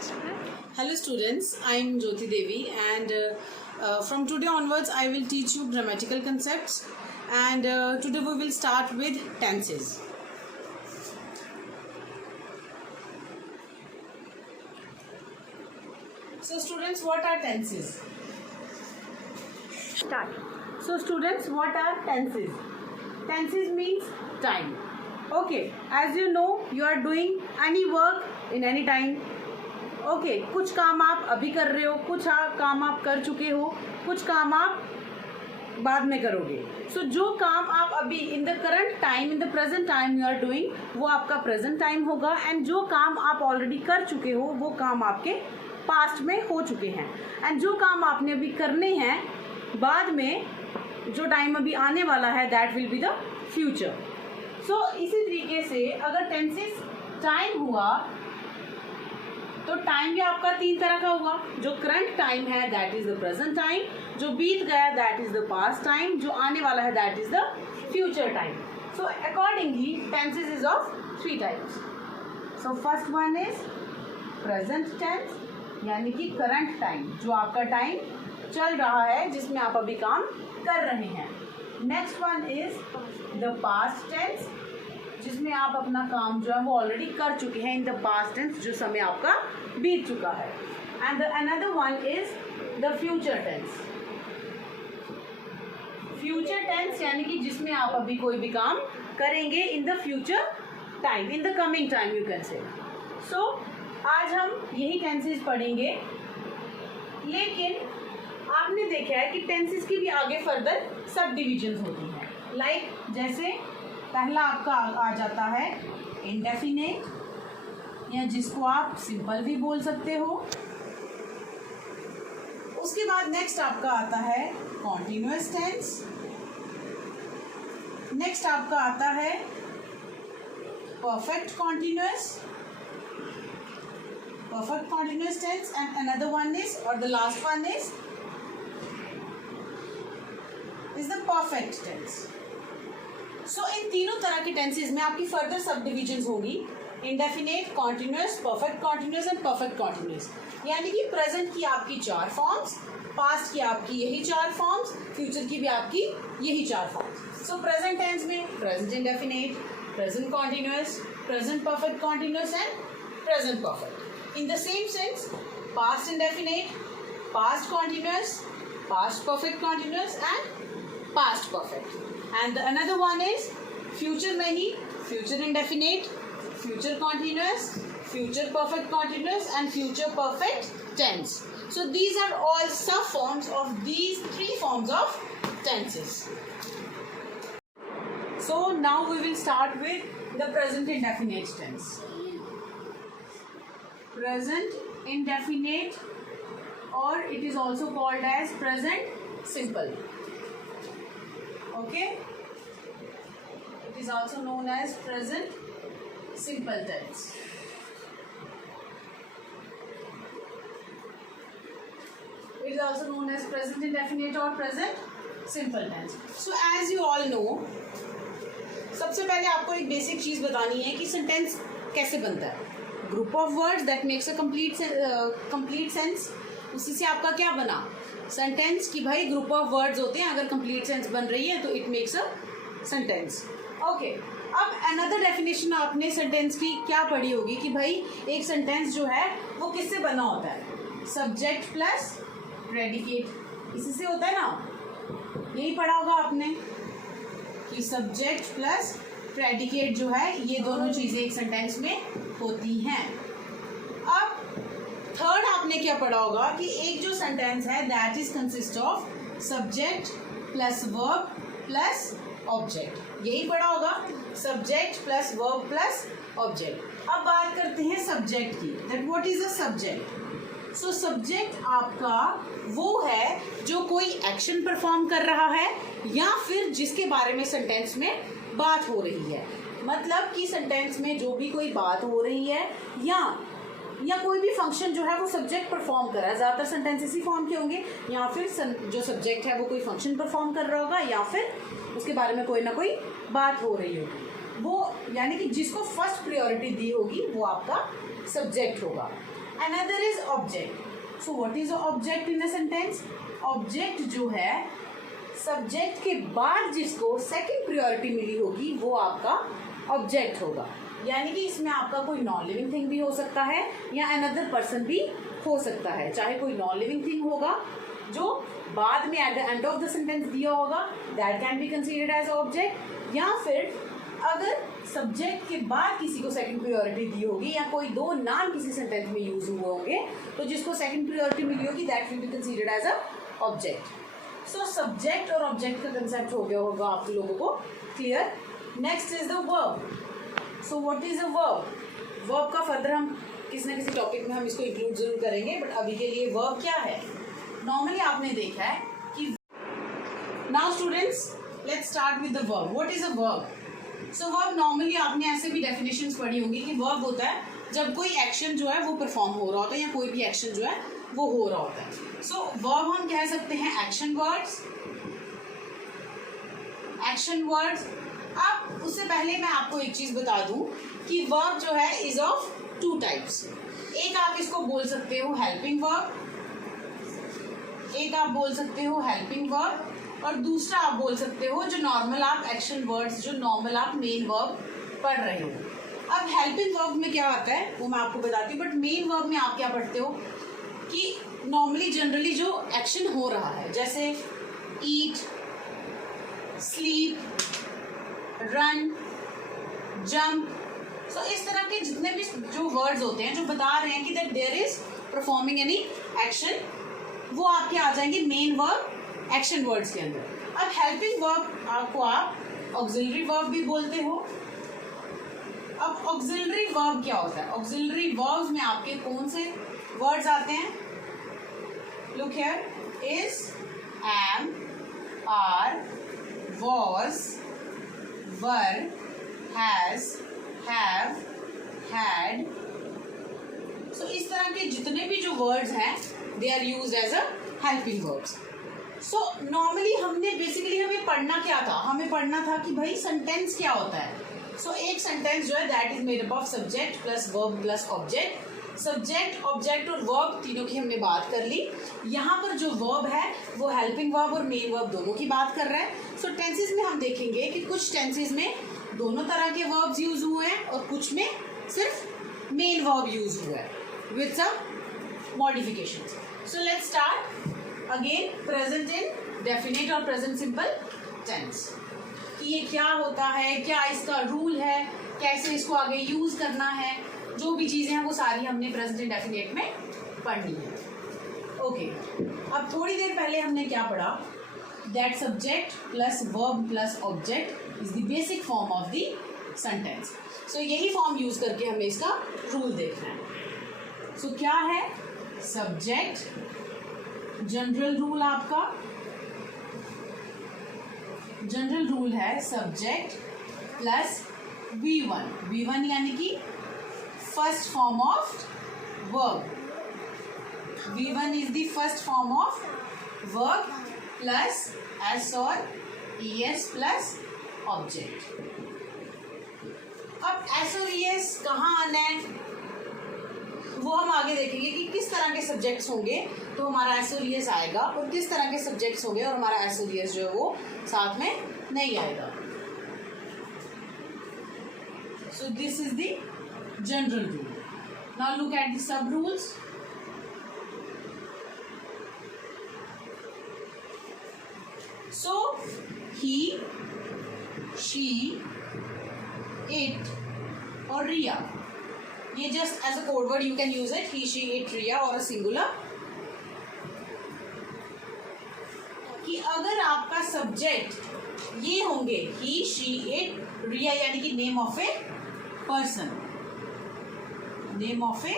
Hello students, I am Jyoti Devi and from today onwards I will teach you grammatical concepts and today we will start with tenses. So students, what are tenses? Start. So students, what are tenses? Tenses means time. Okay, as you know, you are doing any work in any time. Okay कुछ काम आप अभी कर रहे हो, कुछ काम आप कर चुके हो, कुछ काम आप बाद में करोगे. सो जो काम आप अभी in the current time, in the present time you are doing, वो आपका प्रेजेंट टाइम होगा. एंड जो काम आप ऑलरेडी कर चुके हो वो काम आपके पास्ट में हो चुके हैं. एंड जो काम आपने अभी करने हैं बाद में, जो टाइम अभी आने वाला है, that will be the future. So इसी तरीके से अगर टेंसेस टाइम हुआ तो टाइम भी आपका तीन तरह का होगा. जो करंट टाइम है that is the present time, जो बीत गया that is the past time, जो आने वाला है that is the future time. So accordingly tenses is of three types. So first one is present tense, यानी कि करंट टाइम, जो आपका टाइम चल रहा है जिसमें आप अभी काम कर रहे हैं. Next one is the past tense, जिसमें आप अपना काम जो है वो ऑलरेडी कर चुके हैं इन द पास्ट टेंस, जो समय आपका बीत चुका है. And another one is the future tense. Future tense यानी कि जिसमें आप अभी कोई भी काम करेंगे in the future time, in the coming time you can say. So आज हम यही टेंसेस पढ़ेंगे, लेकिन आपने देखा है कि टेंसेस की भी आगे फर्दर सब डिविजन्स होती हैं. लाइक जैसे पहला आपका आ जाता है इंडेफिनेट, या जिसको आप सिंपल भी बोल सकते हो. उसके बाद नेक्स्ट आपका आता है कॉन्टिन्यूअस टेंस. नेक्स्ट आपका आता है perfect continuous tense. And another one is, और the last one is the perfect tense. So इन तीनों तरह के टेंसेज में आपकी फर्दर सब डिविजन्स होगी. Indefinite, continuous, perfect continuous and perfect continuous. यानी कि प्रेजेंट की आपकी चार फॉर्म्स, पास्ट की आपकी यही चार फॉर्म्स, फ्यूचर की भी आपकी यही चार फॉर्म्स. सो प्रेजेंट टेंस में present indefinite, present continuous, present perfect continuous and present perfect. In the same sense past indefinite, past continuous, past perfect continuous and past perfect. And the another one is future में ही future indefinite, future continuous, future perfect continuous and future perfect tense. So these are all sub forms of these three forms of tenses. So now we will start with the present indefinite tense. Present indefinite, or it is also called as present simple. Okay, it is also known as present simple tense. It is also known as present indefinite or present simple tense. So as you all know, सबसे पहले आपको एक basic चीज़ बतानी है कि sentence कैसे बनता है. Group of words that makes a complete sense. उसी से आपका क्या बना सेंटेंस, कि भाई ग्रुप ऑफ वर्ड्स होते हैं, अगर कंप्लीट सेंस बन रही है तो it makes a sentence. Okay, अब अनदर डेफिनेशन आपने सेंटेंस की क्या पढ़ी होगी कि भाई एक सेंटेंस जो है वो किससे बना होता है, सब्जेक्ट प्लस प्रेडिकेट. इसी से होता है ना, यही पढ़ा होगा आपने कि सब्जेक्ट प्लस प्रेडिकेट जो है, ये दोनों चीज़ें एक सेंटेंस में होती हैं. अब थर्ड आपने क्या पढ़ा होगा कि एक जो सेंटेंस है that is consist of subject plus verb plus object. यही पढ़ा होगा, subject plus verb plus object. अब बात करते हैं सब्जेक्ट की, that what is a subject. So subject आपका वो है जो कोई एक्शन परफॉर्म कर रहा है या फिर जिसके बारे में सेंटेंस में बात हो रही है. मतलब कि सेंटेंस में जो भी कोई बात हो रही है या कोई भी फंक्शन जो है वो सब्जेक्ट परफॉर्म कर रहा है. ज़्यादातर सेंटेंस इसी फॉर्म के होंगे, या फिर जो सब्जेक्ट है वो कोई फंक्शन परफॉर्म कर रहा होगा, या फिर उसके बारे में कोई ना कोई बात हो रही होगी. वो यानी कि जिसको फर्स्ट प्रायोरिटी दी होगी वो आपका सब्जेक्ट होगा. Another is object. So what is object in the sentence? Object जो है सब्जेक्ट के बाद जिसको सेकंड प्रायोरिटी मिली होगी वो आपका ऑब्जेक्ट होगा. यानी कि इसमें आपका कोई नॉन लिविंग थिंग भी हो सकता है या अनदर पर्सन भी हो सकता है. चाहे कोई नॉन लिविंग थिंग होगा जो बाद में at the end of the sentence दिया होगा, that can be considered as object. या फिर अगर सब्जेक्ट के बाद किसी को सेकंड प्रायोरिटी दी होगी या कोई दो नाम किसी सेंटेंस में यूज हुए होंगे तो जिसको सेकंड प्रायोरिटी मिली होगी that will be considered as a object. So subject और ऑब्जेक्ट का कंसेप्ट हो गया होगा आप लोगों को clear. Next is the verb. So what is a verb? Verb का फर्दर हम किसी न किसी टॉपिक में हम इसको इंक्लूड जरूर करेंगे, बट अभी के लिए वर्ब क्या है. नॉर्मली आपने देखा है कि now students let's start with the verb. What is a verb? So verb normally आपने ऐसे भी डेफिनेशंस पढ़ी होंगी कि वर्ब होता है जब कोई एक्शन जो है वो परफॉर्म हो रहा होता है या कोई भी एक्शन जो है वो हो रहा होता है. सो वर्ब हम कह सकते हैं एक्शन वर्ड्स. Action words. अब उससे पहले मैं आपको एक चीज बता दूं कि वर्ब जो है इज ऑफ टू टाइप्स. एक आप इसको बोल सकते हो हेल्पिंग वर्ब, एक आप बोल सकते हो हेल्पिंग वर्ब, और दूसरा आप बोल सकते हो जो नॉर्मल आप एक्शन वर्ड्स जो नॉर्मल आप मेन वर्ब पढ़ रहे हो. अब हेल्पिंग वर्ब में क्या आता है वो मैं आपको बताती हूँ, बट मेन वर्ब में आप क्या पढ़ते हो कि नॉर्मली जनरली जो एक्शन हो रहा है जैसे ईट, स्लीप, रन, जंप. सो इस तरह के जितने भी जो वर्ड्स होते हैं जो बता रहे हैं कि that there is performing any action, वो आपके आ जाएंगे मेन वर्ब एक्शन वर्ड्स के अंदर. अब हेल्पिंग वर्ब को आप ऑक्सिलरी वर्ब भी बोलते हो. अब ऑक्सिलरी वर्ब क्या होता है? ऑक्सिलरी वर्ब्स में आपके कौन से वर्ड्स आते हैं? Look here. Is, am, are, was, were, has, have, had. So इस तरह के जितने भी जो वर्ड्स हैं they are used as a helping verbs. So normally हमने बेसिकली हमें पढ़ना क्या था? हमें पढ़ना था कि भाई सेंटेंस क्या होता है. सो एक सेंटेंस जो है that is made up of subject plus verb plus object. Subject, object और वर्ब तीनों की हमने बात कर ली. यहाँ पर जो वर्ब है वो हेल्पिंग वर्ब और मेन वर्ब दोनों की बात कर रहा है. सो टेंसेज में हम देखेंगे कि कुछ टेंसेज में दोनों तरह के वर्ब्स यूज हुए हैं और कुछ में सिर्फ मेन वर्ब यूज हुआ है with some modifications. So let's start again. Present इन डेफिनेट और प्रेजेंट सिंपल टेंस कि ये क्या होता है, क्या इसका रूल है, कैसे इसको आगे यूज करना है, जो भी चीजें हैं वो सारी हमने प्रेजेंट इंडेफिनिट में पढ़नी है. ओके. अब थोड़ी देर पहले हमने क्या पढ़ा? That subject plus verb plus object is the basic form of the sentence. So यही फॉर्म यूज करके हमें इसका रूल देखना है. सो क्या है? सब्जेक्ट, जनरल रूल आपका जनरल रूल है सब्जेक्ट प्लस V1. V1 यानी कि first form of verb. V1 is the first form of verb plus S और ES प्लस ऑब्जेक्ट. अब S और ES कहाँ आना है वो हम आगे देखेंगे कि किस तरह के सब्जेक्ट्स होंगे तो हमारा S और ES आएगा और किस तरह के सब्जेक्ट्स होंगे और हमारा S और ES जो है वो साथ में नहीं आएगा. So this is the general rule. Now look at the sub rules. So he, she, it or Riya. ये just as a code word you can use it. He, she, it, Riya or a singular. कि अगर आपका subject ये होंगे he, she, it, Riya यानी कि name of a person, name of a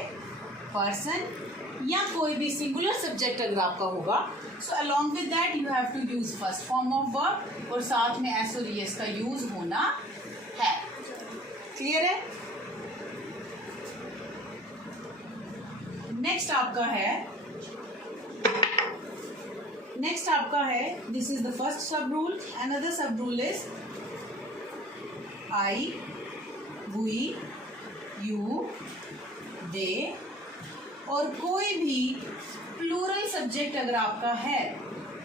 person या कोई भी सिंगुलर सब्जेक्ट अगर आपका होगा, so along with that you have to use first form of verb और साथ में एस और एस का यूज होना है. क्लियर है? नेक्स्ट आपका है दिस इज द फर्स्ट सब रूल. अनदर सब rule is I, we, you, they, और कोई भी प्लूरल सब्जेक्ट अगर आपका है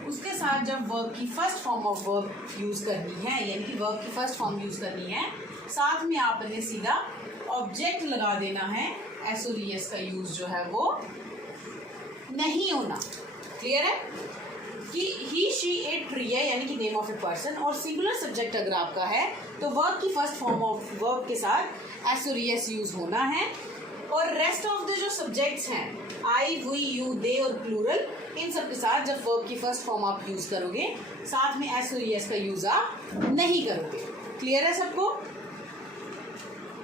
उसके साथ जब वर्ब की first form of verb use करनी है, यानी कि वर्ब की फर्स्ट फॉर्म यूज करनी है, साथ में आपने सीधा ऑब्जेक्ट लगा देना है, एस और एस का यूज जो है वो नहीं होना। क्लियर है कि ही शी इट रिया यानी कि नेम ऑफ ए पर्सन, और सिंगुलर सब्जेक्ट अगर आपका है तो वर्ब की फर्स्ट फॉर्म ऑफ वर्ब के साथ एस और एस यूज होना है। और रेस्ट ऑफ द जो सब्जेक्ट्स हैं आई, वी, यू, दे और प्लूरल, इन सब के साथ जब वर्ब की फर्स्ट फॉर्म आप यूज करोगे साथ में एस और एस का यूज आप नहीं करोगे। क्लियर है सबको?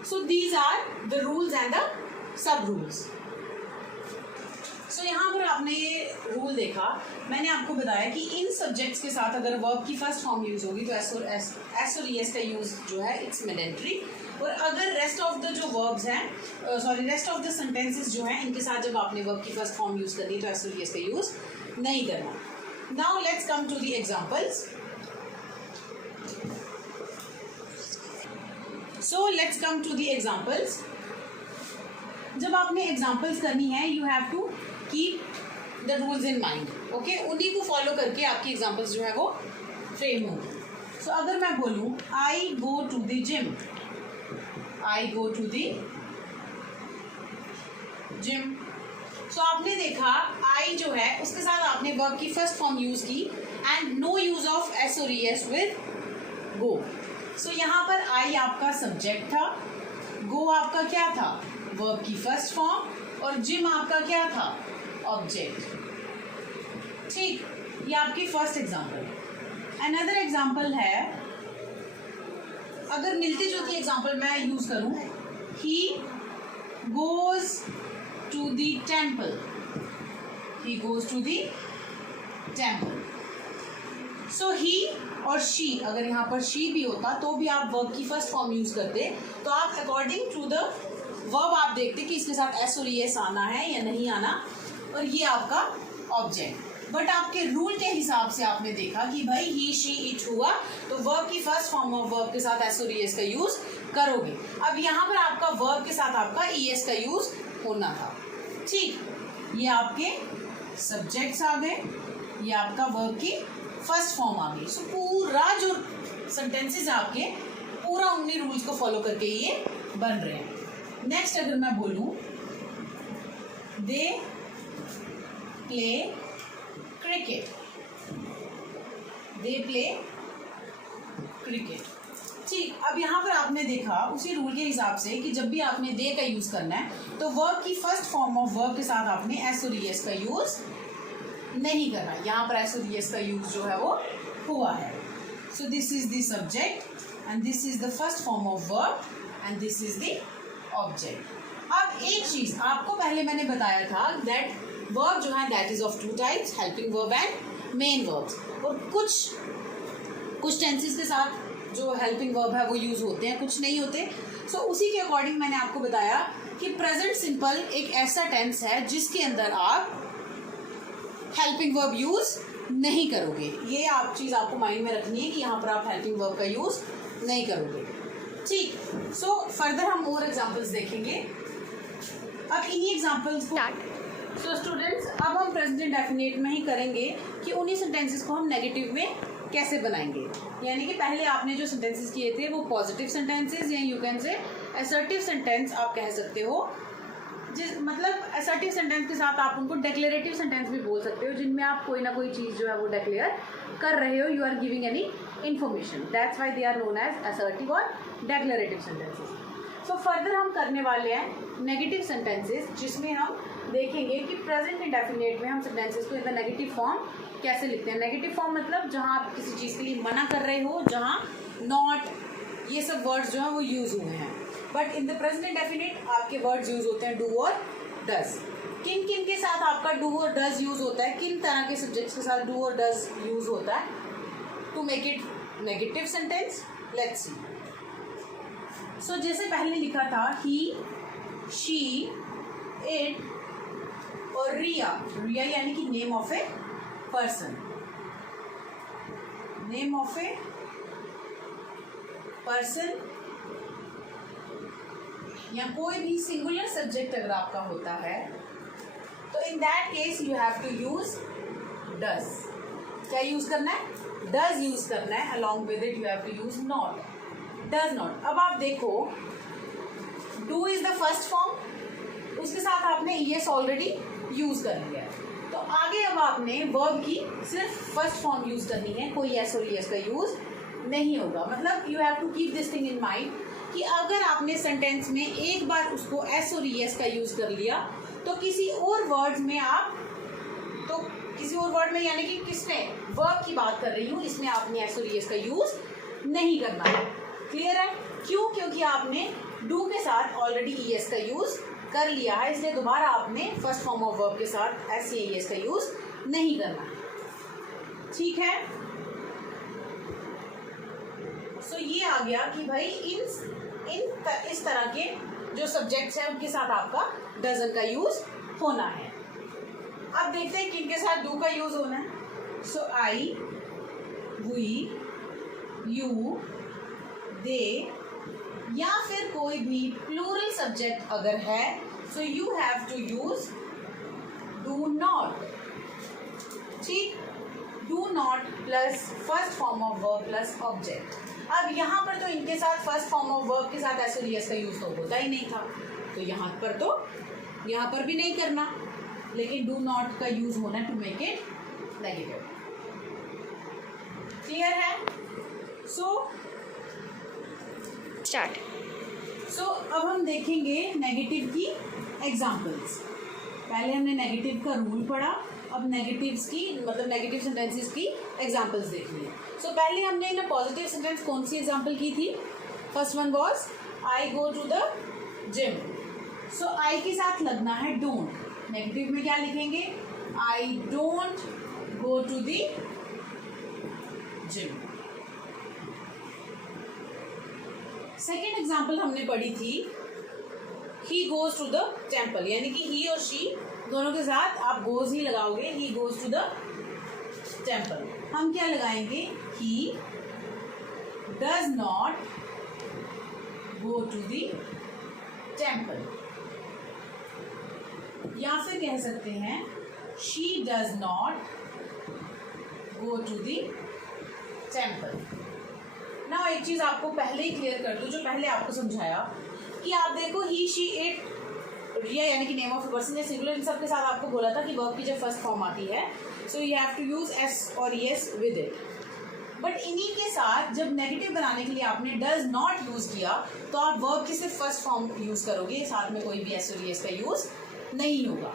So these are the rules and the sub rules. So यहाँ पर आपने ये रूल देखा, मैंने आपको बताया कि इन सब्जेक्ट्स के साथ अगर वर्ब की फर्स्ट फॉर्म यूज होगी तो एस और एस का यूज जो है इट्स मैंडेटरी, और अगर रेस्ट ऑफ द जो वर्ब्स हैं रेस्ट ऑफ द सेंटेंसेस जो हैं इनके साथ जब आपने वर्ब की फर्स्ट फॉर्म यूज करनी है तो एस और एस का यूज नहीं करना। Now let's come to the examples. So let's come to the examples. जब आपने एग्जांपल्स करनी है you have to keep the rules in mind, okay? उन्हीं को फॉलो करके आपकी एग्जांपल्स जो है वो फ्रेम होंगे। सो अगर मैं बोलूँ I go to the gym, I go to the gym, so आपने देखा आई जो है उसके साथ आपने वर्ब की फर्स्ट फॉर्म यूज की and no use of S और एस विद गो। सो यहाँ पर आई आपका सब्जेक्ट था, गो आपका क्या था? वर्ब की फर्स्ट फॉर्म, और जिम आपका क्या था? ऑब्जेक्ट। ठीक, ये आपकी फर्स्ट एग्जांपल। अनदर एग्जांपल है, अगर मिलती जुलती एग्जांपल मैं यूज करूं, he goes to the temple, he goes to the temple. So he और शी, अगर यहाँ पर शी भी होता तो भी आप वर्ब की फर्स्ट फॉर्म यूज करते, तो आप अकॉर्डिंग टू द वर्ब आप देखते कि इसके साथ एस और एस आना है या नहीं आना, और ये आपका ऑब्जेक्ट। बट आपके रूल के हिसाब से आपने देखा कि भाई ही शी इट हुआ तो वर्ब की फर्स्ट फॉर्म ऑफ वर्ब के साथ एस और एस का यूज करोगे। अब यहाँ पर आपका वर्ब के साथ आपका एस का यूज होना था। ठीक, ये आपके सब्जेक्ट्स आ गए, ये आपका वर्ब की फर्स्ट फॉर्म आ गई। सो पूरा जो सेंटेंसेस आपके पूरा उन्हीं रूल्स को फॉलो करके ये बन रहे हैं। नेक्स्ट अगर मैं बोलूं दे प्ले क्रिकेट, दे प्ले क्रिकेट। ठीक, अब यहाँ पर आपने देखा उसी रूल के हिसाब से कि जब भी आपने दे का यूज करना है तो वर्ब की फर्स्ट फॉर्म ऑफ वर्ब के साथ आपने एस और एस का यूज नहीं करना। यहाँ पर एस और एस का यूज जो है वो हुआ है। So this is the subject and this is the first form of verb and this is the object. अब एक चीज आपको पहले मैंने बताया था दैट वर्ब जो है that is of two types, helping verb and main verbs, और कुछ टेंसेस के साथ जो हेल्पिंग वर्ब है वो यूज होते हैं, कुछ नहीं होते। सो उसी के अकॉर्डिंग मैंने आपको बताया कि प्रेजेंट सिंपल एक ऐसा टेंस है जिसके अंदर आप हेल्पिंग वर्ब यूज नहीं करोगे। ये आप चीज आपको माइंड में रखनी है कि यहाँ पर आप हेल्पिंग वर्ब का यूज नहीं करोगे। ठीक, सो फर्दर हम और एग्जांपल्स देखेंगे। अब इन्हीं एग्जांपल्स को सो स्टूडेंट्स अब हम प्रेजेंट इंडेफिनिट में ही करेंगे कि उन्हीं सेंटेंसेस को हम नेगेटिव में कैसे बनाएंगे। यानी कि पहले आपने जो सेंटेंसेस किए थे वो पॉजिटिव सेंटेंसेस या यू कैन से असर्टिव सेंटेंस आप कह सकते हो, जिस मतलब असर्टिव सेंटेंस के साथ आप उनको डेक्लेरेटिव सेंटेंस भी बोल सकते हो, जिनमें आप कोई ना कोई चीज़ जो है वो डिक्लेयर कर रहे हो, you are giving any information, that's why they are known as assertive और डेक्लेरेटिव सेंटेंसेस। सो फर्दर हम करने वाले हैं नेगेटिव सेंटेंसेस, जिसमें हम देखेंगे कि प्रेजेंट इंडेफिनिट में हम सेंटेंसेस को इन द नेगेटिव फॉर्म कैसे लिखते हैं। नेगेटिव फॉर्म मतलब जहाँ आप किसी चीज़ के लिए मना कर रहे हो, जहाँ नॉट ये सब वर्ड्स जो हैं वो यूज़ हुए हैं। But in the present indefinite आपके वर्ड्स यूज होते हैं डू और डज। किन किन के साथ आपका डू और डज यूज होता है, किन तरह के सब्जेक्ट्स के साथ डू और डज यूज होता है to make it negative sentence, let's see. So जैसे पहले लिखा था ही, शी, इट और रिया। रिया यानी कि name of a person, name of a person या कोई भी सिंगुलर सब्जेक्ट अगर आपका होता है तो in that case you have to use does. क्या यूज करना है? डज यूज करना है। Along with it you have to use not, does not. अब आप देखो do is the first form, उसके साथ आपने ईएस ऑलरेडी यूज कर लिया है, तो आगे अब आपने वर्ब की सिर्फ फर्स्ट फॉर्म यूज करनी है, कोई एस और ईएस का यूज नहीं होगा। मतलब you have to keep this thing in mind कि अगर आपने सेंटेंस में एक बार उसको एस और ईएस का यूज कर लिया तो किसी और वर्ड में यानी कि किसमें, वर्ब की बात कर रही हूँ, इसमें आपने एस और ईएस का यूज नहीं करना है। क्लियर है? क्यों? क्योंकि आपने डू के साथ ऑलरेडी ईएस का यूज कर लिया है, इसलिए दोबारा आपने फर्स्ट फॉर्म ऑफ वर्ब के साथ एस या ईएस का यूज नहीं करना। ठीक है? सो ये आ गया कि भाई इस तरह के जो सब्जेक्ट्स हैं उनके साथ आपका डजन का यूज होना है। अब देखते हैं किनके साथ डू का यूज होना है। सो आई, वी, यू, दे, या फिर कोई भी प्लूरल सब्जेक्ट अगर है so you have to use do not. ठीक, do not plus first form of verb plus object. अब यहाँ पर तो इनके साथ फर्स्ट फॉर्म ऑफ वर्ब के साथ एस और ईएस का यूज तो होता ही नहीं था, तो यहाँ पर भी नहीं करना, लेकिन डू नॉट का यूज होना है to make it negative. Clear है? So start. अब हम देखेंगे नेगेटिव की एग्जांपल्स। पहले हमने नेगेटिव का रूल पढ़ा, अब नेगेटिव्स की मतलब नेगेटिव सेंटेंसेस की एग्जांपल्स देख लिए। पहले हमने इन पॉजिटिव सेंटेंस कौन सी एग्जांपल की थी? First one was I go to the gym. I के साथ लगना है डोंट। नेगेटिव में क्या लिखेंगे? I don't go to the gym. Second example हमने पढ़ी थी he goes to the temple, यानी कि ही और शी दोनों के साथ आप गोज ही लगाओगे, he goes to the temple. हम क्या लगाएंगे? He does not go to the temple, या फिर कह सकते हैं she does not go to the temple. ना एक चीज आपको पहले ही क्लियर कर दूं, जो पहले आपको समझाया कि आप देखो ही शी इट रिया यानी कि नेम ऑफ पर्सन या सिंगुलर, इन सब के साथ आपको बोला था कि वर्ब की जब फर्स्ट फॉर्म आती है so you have to use S और ईएस विद इट। बट इन्हीं के साथ जब नेगेटिव बनाने के लिए आपने डज नॉट यूज किया तो आप वर्ब की सिर्फ फर्स्ट फॉर्म यूज करोगे, साथ में कोई भी एस और ईएस का यूज नहीं होगा।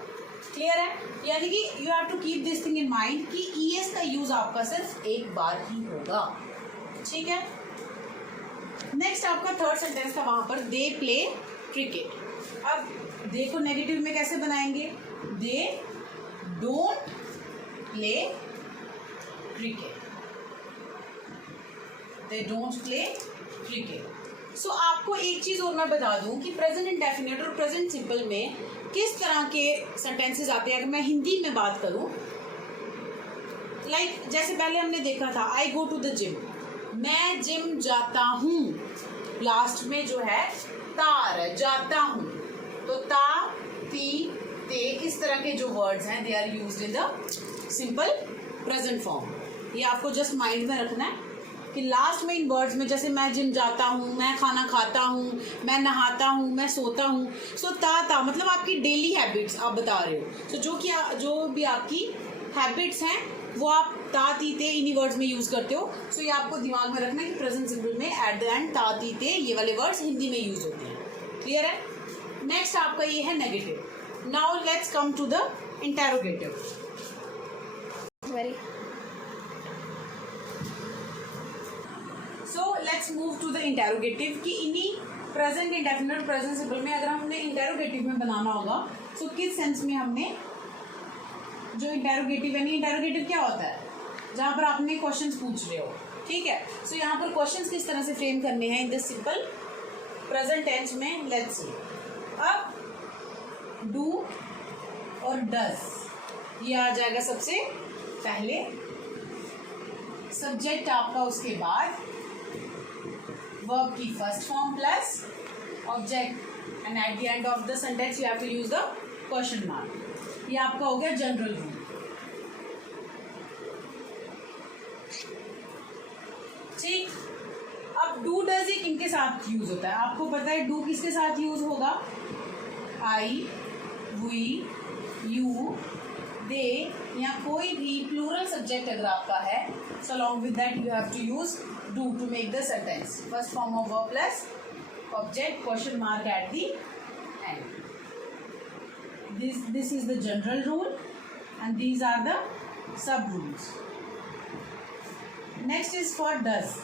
क्लियर है? यानी कि you have to keep this thing in mind कि ईएस का यूज आपका सिर्फ एक बार ही होगा। ठीक है? नेक्स्ट आपका थर्ड सेंटेंस था, वहां पर दे प्ले क्रिकेट। अब दे को नेगेटिव में कैसे बनाएंगे? They don't play cricket, they don't play cricket. So आपको एक चीज और मैं बता दूं कि प्रेजेंट इंडेफिनिट और प्रेजेंट सिंपल में किस तरह के सेंटेंसेस आते हैं। अगर मैं हिंदी में बात करूं, लाइक जैसे पहले हमने देखा था आई गो टू द जिम, मैं जिम जाता हूँ, लास्ट में जो है तार है, जाता हूँ, तो ता, ती, ते, इस तरह के जो वर्ड्स हैं they are used in the simple present form. ये आपको जस्ट माइंड में रखना है कि लास्ट में इन वर्ड्स में, जैसे मैं जिम जाता हूँ, मैं खाना खाता हूँ, मैं नहाता हूँ, मैं सोता हूँ, सो ता मतलब आपकी डेली हैबिट्स आप बता रहे हो। सो जो भी आपकी हैबिट्स हैं वो आप ता ती ते इन्हीं वर्ड्स में यूज करते हो। सो ये आपको दिमाग में रखना है कि प्रेजेंट सिंपल में एट द एंड ता ती ते ये वाले वर्ड्स हिंदी में यूज होते हैं। क्लियर है? नेक्स्ट आपका ये है negative. Now let's come to the interrogative. So let's move to the interrogative कि इन्हीं प्रेजेंट इंडेफिनिट प्रेजेंट सिंपल में अगर हमने इंटेरोगेटिव में बनाना होगा तो किस सेंस में हमने जो इंटेरोगेटिव यानी इंटेरोगेटिव क्या होता है? जहाँ पर आपने क्वेश्चंस पूछ रहे हो। ठीक है? सो यहाँ पर क्वेश्चंस किस तरह से फ्रेम करने हैं in the simple present tense में, लेट्स सी। अब डू और डज ये आ जाएगा सबसे पहले, सब्जेक्ट आपका उसके बाद वर्ब की first form plus object and at the end of the sentence you have to use the question mark. ये आपका हो गया जनरल रूल। ठीक, अब डू डज एक इनके साथ यूज होता है। आपको पता है डू किसके साथ यूज होगा? आई, वी, यू, दे या कोई भी प्लूरल सब्जेक्ट अगर आपका है, so along with that you have to use do to make the sentence. First form of verb plus object question mark at the end. This is the general rule and these are the sub rules. Next is for does.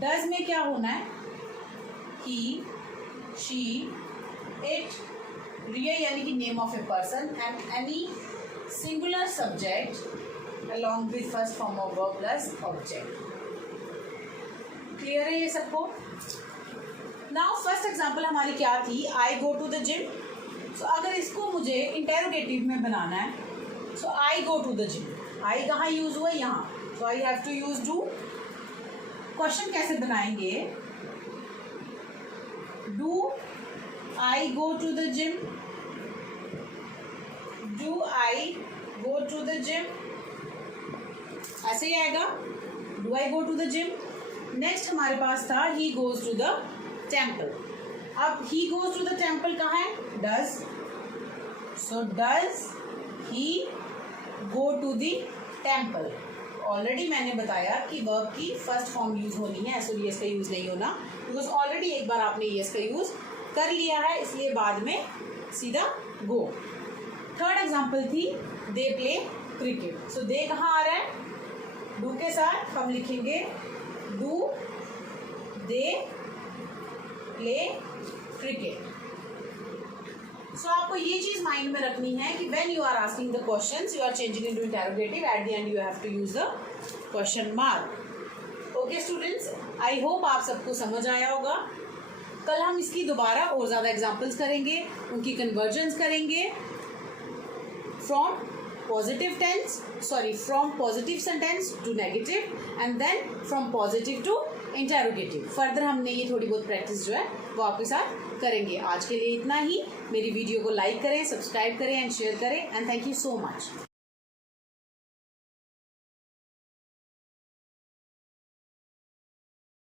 Does में क्या होना है? He, she, it, real यानी कि name of a person and any singular subject along with first form of verb plus object. Clear है ये सबको? Now first example हमारी क्या थी? I go to the gym. So अगर इसको मुझे interrogative में बनाना है, so I go to the gym. I कहाँ use हुआ? यहाँ. So I have to use do. Question कैसे बनाएंगे? Do I go to the gym? Do I go to the gym? ऐसे ही आएगा. Do I go to the gym? Next हमारे पास था he goes to the temple. अब he goes to the temple कहाँ है? Does. So does he go to the temple? Already मैंने बताया कि वर्ब की फर्स्ट फॉर्म यूज होनी है, एस और ईएस का यूज नहीं होना, बिकॉज ऑलरेडी एक बार आपने ईएस का यूज कर लिया है, इसलिए बाद में सीधा गो। थर्ड एग्जांपल थी दे प्ले क्रिकेट। सो दे कहाँ आ रहा है? डू के साथ हम लिखेंगे do they play cricket. So आपको ये चीज माइंड में रखनी है कि when you are asking the questions you are changing into interrogative, at the end you have to use the question mark. Okay students, I hope आप सबको समझ आया होगा। कल हम इसकी दोबारा और ज़्यादा एग्जाम्पल्स करेंगे, उनकी कन्वर्जन्स करेंगे from positive sentence to negative and then from positive to interrogative. Further हमने ये थोड़ी बहुत प्रैक्टिस जो है वो आपके साथ करेंगे। आज के लिए इतना ही। मेरी वीडियो को लाइक करें, सब्सक्राइब करें एंड शेयर करें and thank you so much.